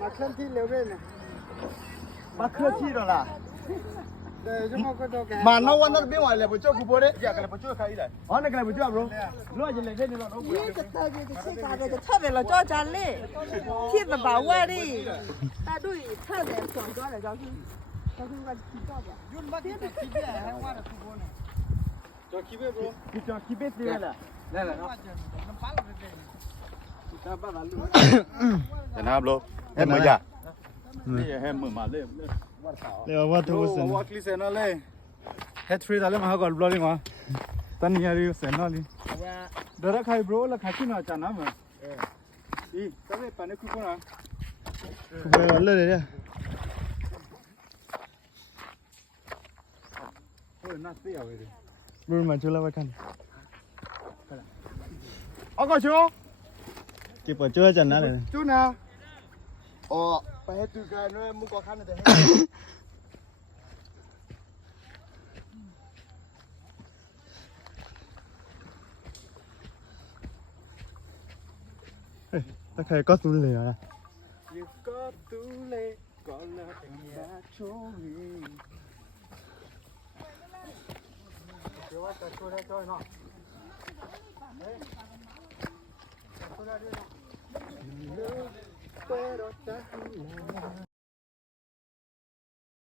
มาเคลื่อนที่เร็วเลยเนี่ย มาเคลื่อนที่แล้วล่ะ เดี๋ยวจะมาก็ต้องแก มาโนวันนั้นเป็นวันเลยผมช่วยกูโบเด้อยากอะไรผมช่วยใครได้อ๋อนั่นอะไรผมช่วยบรูรู้ว่าจะเล่นเล่นนี่เรา咦，这特别的气咖的，就特别了叫咱嘞，气子把我的，大队特别爽抓的，叫是我去照的。 ยุ่นมาที่ติดที่เนี่ยให้ว่าแต่ทุกคนเนี่ยจอคิดไปบรู พี่จอคิดเป็นนี่แหละนั่นแหละ ว่าจะน้ำปลาเราเป็นน้ำปลาเราลูก เห็นนะครับโลเห็นไหมจ๊ะนี่เห็นมือมาเลย เดี๋ยวว่าทุกคน ว่าคลิเซนเลยเฮดทรีอะไรมาก่อนบล็อกเลยมั้งตอนนี้อะไรเซนอะไรเดี๋ยวใครบรูแล้วใครขึ้นมาจานน้ำมั้งอีก็เลยปานนี้คุณคนอ่ะ กูไปวันเลยเนี่ย โอ้ยน่าเสียวเลย บรูมาช่วยเราไว้กัน เอาก็ชัว เก็บปวดช่วยจันนะเลย จุนะอ๋อไปให้ตื่นกันด้วยมึงก็ขั้นแต่ให้ ถ้าใครก็สู้เลยนะ You got to let go love and naturally เดี๋ยวว่าจะช่วยได้จ้อยเนาะ